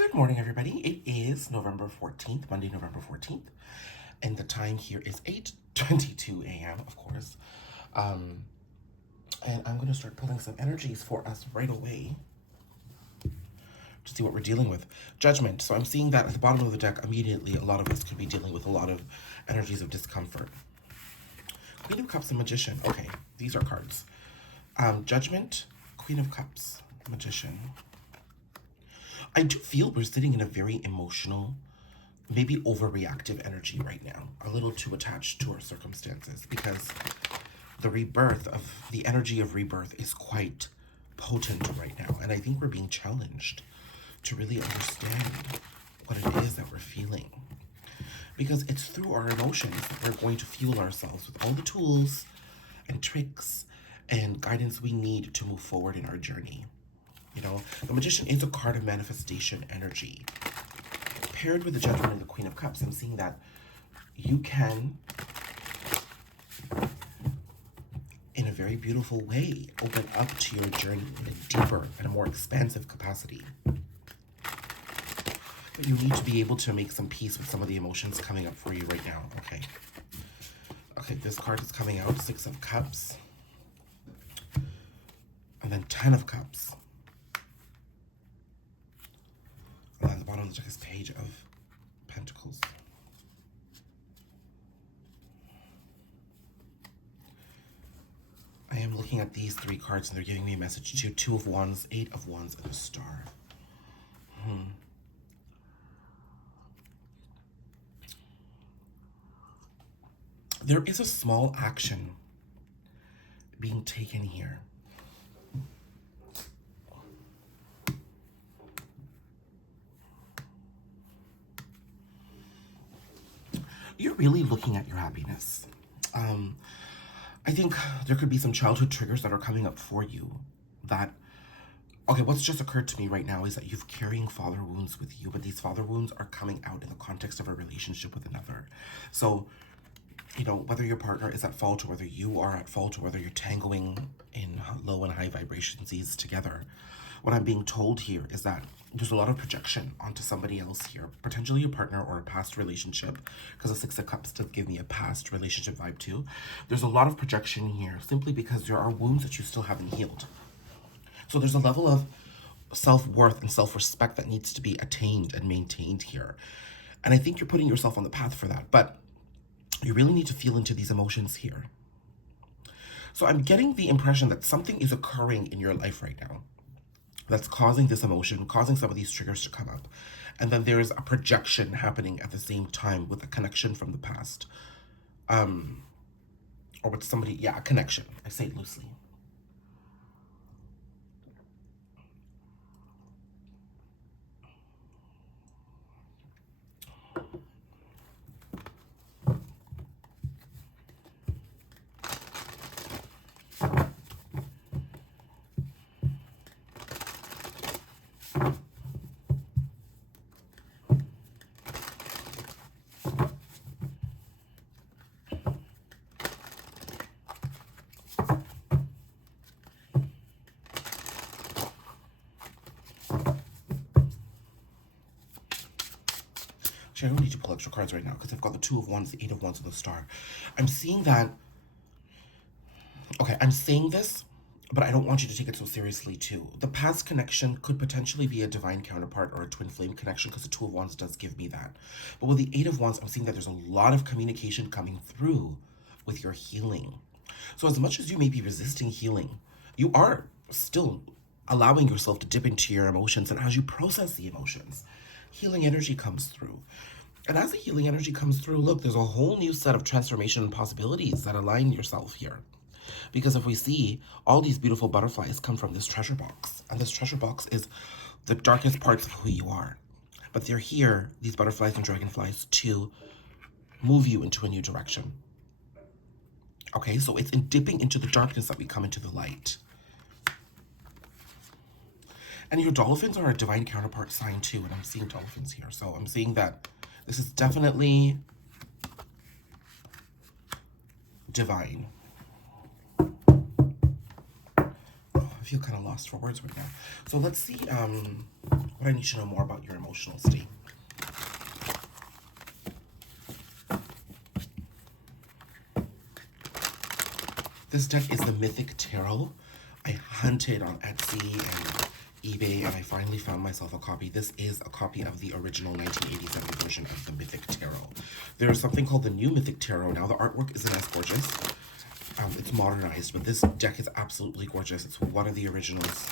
Good morning, everybody. It is November 14th, Monday, November 14th, and the time here is 8:22 a.m., of course. And I'm going to start pulling some energies for us right away to see what we're dealing with. Judgment. So I'm seeing that at the bottom of the deck, immediately, a lot of us could be dealing with a lot of energies of discomfort. Queen of Cups and Magician. Okay, these are cards. Judgment, Queen of Cups, Magician. I do feel we're sitting in a very emotional, maybe overreactive energy right now. A little too attached to our circumstances because the rebirth of, the energy of rebirth is quite potent right now. And I think we're being challenged to really understand what it is that we're feeling. Because it's through our emotions that we're going to fuel ourselves with all the tools and tricks and guidance we need to move forward in our journey. You know, the Magician is a card of manifestation energy. Paired with the Judgment and the Queen of Cups, I'm seeing that you can, in a very beautiful way, open up to your journey in a deeper and a more expansive capacity. But you need to be able to make some peace with some of the emotions coming up for you right now. Okay. Okay, this card is coming out, Six of Cups. And then 10 of Cups. And then the bottom of the deck is Page of Pentacles. I am looking at these three cards and they're giving me a message too. Two of Wands, Eight of Wands, and a Star. There is a small action being taken here. You're really looking at your happiness. I think there could be some childhood triggers that are coming up for you that, okay, what's just occurred to me right now is that you're carrying father wounds with you, but these father wounds are coming out in the context of a relationship with another. So, you know, whether your partner is at fault or whether you are at fault or whether you're tangoing in low and high vibrations together, what I'm being told here is that there's a lot of projection onto somebody else here, potentially your partner or a past relationship, because the Six of Cups does give me a past relationship vibe too. There's a lot of projection here simply because there are wounds that you still haven't healed. So there's a level of self-worth and self-respect that needs to be attained and maintained here. And I think you're putting yourself on the path for that, but you really need to feel into these emotions here. So I'm getting the impression that something is occurring in your life right now that's causing this emotion, causing some of these triggers to come up. And then there's a projection happening at the same time with a connection from the past. Or with somebody, yeah, a connection. I say it loosely. I don't need to pull extra cards right now because I've got the Two of Wands, the Eight of Wands, and the Star. I'm seeing that, okay, I'm saying this, but I don't want you to take it so seriously too. The past connection could potentially be a divine counterpart or a twin flame connection because the Two of Wands does give me that. But with the Eight of Wands, I'm seeing that there's a lot of communication coming through with your healing. So as much as you may be resisting healing, you are still allowing yourself to dip into your emotions, and as you process the emotions, healing energy comes through. And as the healing energy comes through, look, there's a whole new set of transformation and possibilities that align yourself here. Because if we see, all these beautiful butterflies come from this treasure box. And this treasure box is the darkest parts of who you are. But they're here, these butterflies and dragonflies, to move you into a new direction. Okay, so it's in dipping into the darkness that we come into the light. And your dolphins are a divine counterpart sign too, and I'm seeing dolphins here. So I'm seeing that this is definitely divine. I feel kind of lost for words right now. So let's see what I need to know more about your emotions. emotional state. This deck is the Mythic Tarot. I hunted on Etsy and eBay, and I finally found myself a copy. This is a copy of the original 1987 version of the Mythic Tarot. There is something called the New Mythic Tarot. Now, the artwork isn't as gorgeous. It's modernized, but this deck is absolutely gorgeous. It's one of the originals.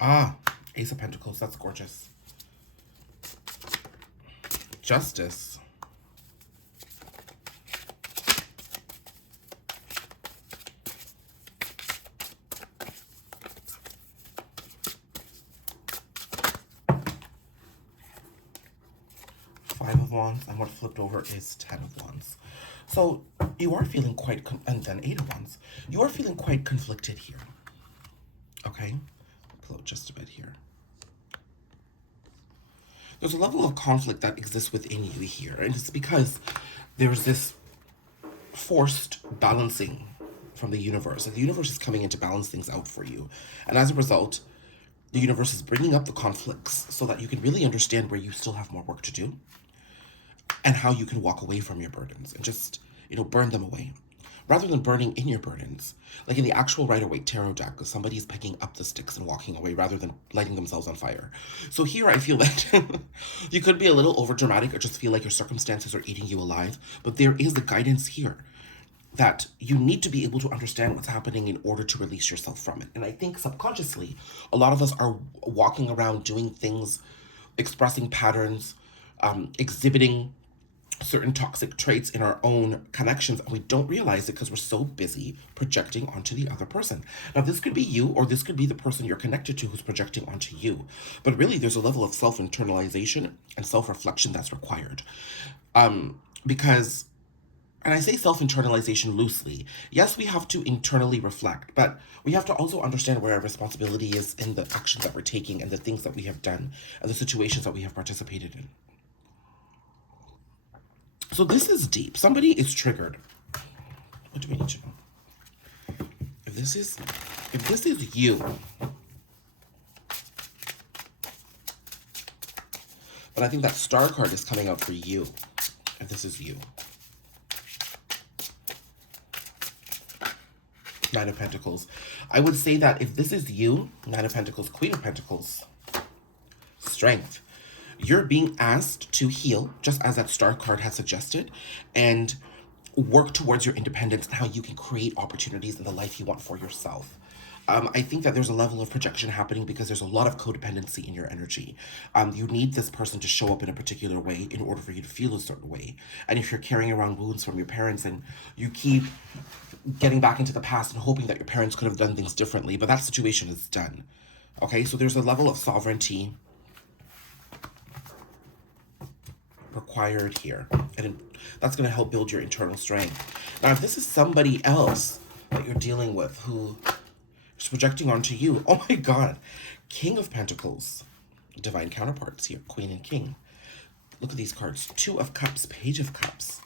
Ah, Ace of Pentacles. That's gorgeous. Justice. Five of Wands, and what flipped over is 10 of Wands. So you are feeling quite, and then 8 of Wands. You are feeling quite conflicted here. Okay, pull out just a bit here. There's a level of conflict that exists within you here, and it's because there's this forced balancing from the universe. And the universe is coming in to balance things out for you. And as a result, the universe is bringing up the conflicts so that you can really understand where you still have more work to do and how you can walk away from your burdens and just, you know, burn them away. Rather than burning in your burdens, like in the actual Rider-Waite tarot deck, somebody's picking up the sticks and walking away rather than lighting themselves on fire. So here I feel that you could be a little overdramatic or just feel like your circumstances are eating you alive, but there is a guidance here that you need to be able to understand what's happening in order to release yourself from it. And I think subconsciously, a lot of us are walking around doing things, expressing patterns, exhibiting certain toxic traits in our own connections, and we don't realize it because we're so busy projecting onto the other person. Now, this could be you, or this could be the person you're connected to who's projecting onto you. But really, there's a level of self-internalization and self-reflection that's required. Because, and I say self-internalization loosely, yes, we have to internally reflect, but we have to also understand where our responsibility is in the actions that we're taking and the things that we have done and the situations that we have participated in. So this is deep. Somebody is triggered. What do we need to know? If this is you, but I think that Star card is coming out for you. If this is you. Nine of Pentacles. I would say that if this is you, Nine of Pentacles, Queen of Pentacles, Strength. You're being asked to heal, just as that Star card has suggested, and work towards your independence and how you can create opportunities in the life you want for yourself. I think that there's a level of projection happening because there's a lot of codependency in your energy. You need this person to show up in a particular way in order for you to feel a certain way. And if you're carrying around wounds from your parents and you keep getting back into the past and hoping that your parents could have done things differently, but that situation is done. Okay, so there's a level of sovereignty required here, and that's going to help build your internal strength. Now, if this is somebody else that you're dealing with who is projecting onto you, oh my God, King of Pentacles, divine counterparts here, Queen and King. Look at these cards: Two of Cups, Page of Cups,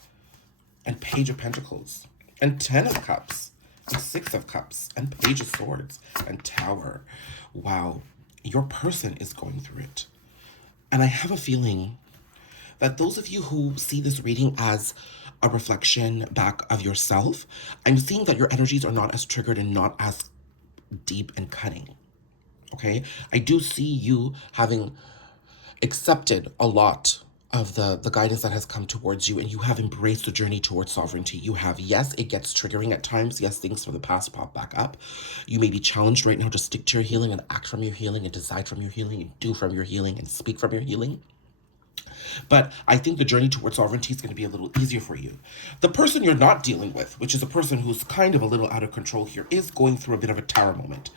and Page of Pentacles, and 10 of Cups, and 6 of Cups, and Page of Swords, and Tower. Wow, your person is going through it. And I have a feeling that those of you who see this reading as a reflection back of yourself, I'm seeing that your energies are not as triggered and not as deep and cunning, okay? I do see you having accepted a lot of the guidance that has come towards you, and you have embraced the journey towards sovereignty. You have, yes, it gets triggering at times. Yes, things from the past pop back up. You may be challenged right now to stick to your healing and act from your healing and decide from your healing and do from your healing and speak from your healing. But I think the journey towards sovereignty is going to be a little easier for you. The person you're not dealing with, which is a person who's kind of a little out of control here, is going through a bit of a tower moment.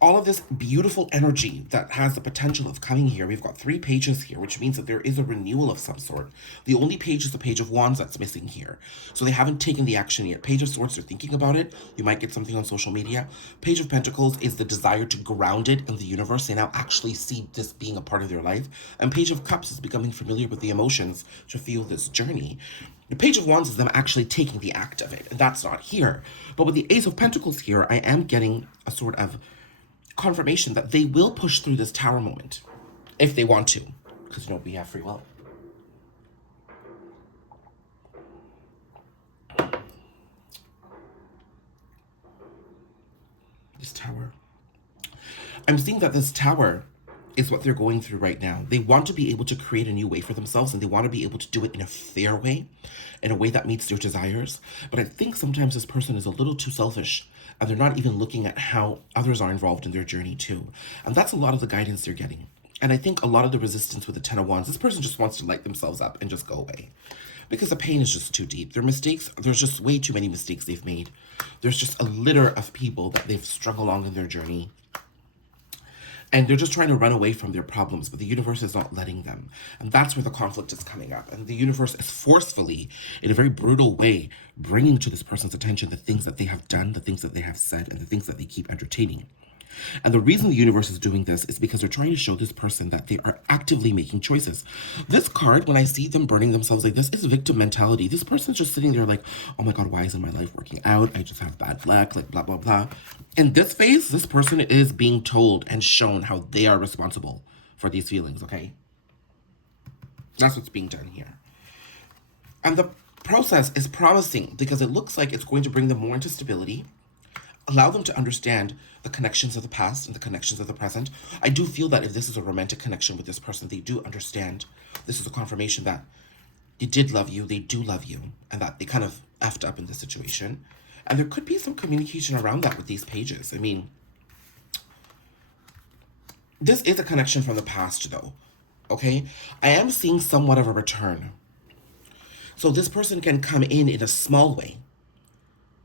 all of this beautiful energy that has the potential of coming here. We've got 3 pages here, which means that there is a renewal of some sort. The only page is the Page of Wands that's missing here. So they haven't taken the action yet. Page of Swords, they're thinking about it. You might get something on social media. Page of Pentacles is the desire to ground it in the universe. They now actually see this being a part of their life. And Page of Cups is becoming familiar with the emotions to feel this journey. The Page of Wands is them actually taking the act of it, and that's not here. But with the Ace of Pentacles here, I am getting a sort of confirmation that they will push through this Tower moment if they want to, because you know we have free will. This Tower, I'm seeing that this Tower is what they're going through right now. They want to be able to create a new way for themselves, and they want to be able to do it in a fair way, in a way that meets their desires. But I think sometimes this person is a little too selfish, and they're not even looking at how others are involved in their journey too. And that's a lot of the guidance they're getting. And I think a lot of the resistance with the Ten of Wands, this person just wants to light themselves up and just go away, because the pain is just too deep. Their mistakes, there's just way too many mistakes they've made. There's just a litter of people that they've strung along in their journey. And they're just trying to run away from their problems, but the universe is not letting them. And that's where the conflict is coming up. And the universe is forcefully, in a very brutal way, bringing to this person's attention the things that they have done, the things that they have said, and the things that they keep entertaining. And the reason the universe is doing this is because they're trying to show this person that they are actively making choices. This card, when I see them burning themselves like this, is victim mentality. This person's just sitting there like, oh my God, why isn't my life working out? I just have bad luck, like blah, blah, blah. In this phase, this person is being told and shown how they are responsible for these feelings, okay? That's what's being done here. And the process is promising because it looks like it's going to bring them more into stability, allow them to understand the connections of the past and the connections of the present. I do feel that if this is a romantic connection with this person, they do understand. This is a confirmation that they did love you, they do love you, and that they kind of effed up in this situation. And there could be some communication around that with these pages. I mean, this is a connection from the past though, okay? I am seeing somewhat of a return. So this person can come in a small way,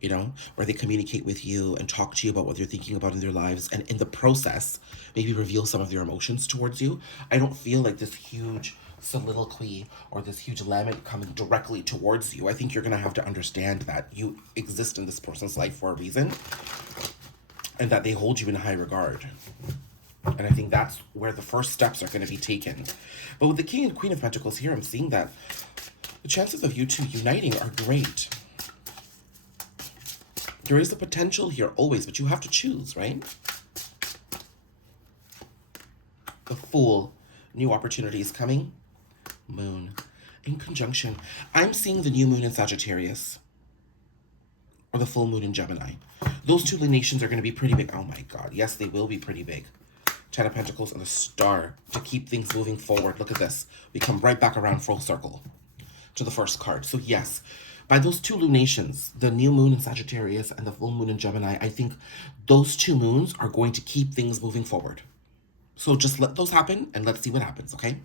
you know, where they communicate with you and talk to you about what they're thinking about in their lives, and in the process, maybe reveal some of their emotions towards you. I don't feel like this huge soliloquy or this huge lament coming directly towards you. I think you're going to have to understand that you exist in this person's life for a reason, and that they hold you in high regard. And I think that's where the first steps are going to be taken. But with the King and Queen of Pentacles here, I'm seeing that the chances of you two uniting are great. There is a potential here always, but you have to choose, right? The Fool. New opportunities coming. Moon. In conjunction. I'm seeing the new moon in Sagittarius. Or the full moon in Gemini. Those two lunations are going to be pretty big. Oh my God. Yes, they will be pretty big. Ten of Pentacles and the Star to keep things moving forward. Look at this. We come right back around full circle to the first card. So yes, by those two lunations, the new moon in Sagittarius and the full moon in Gemini, I think those two moons are going to keep things moving forward. So just let those happen and let's see what happens, okay?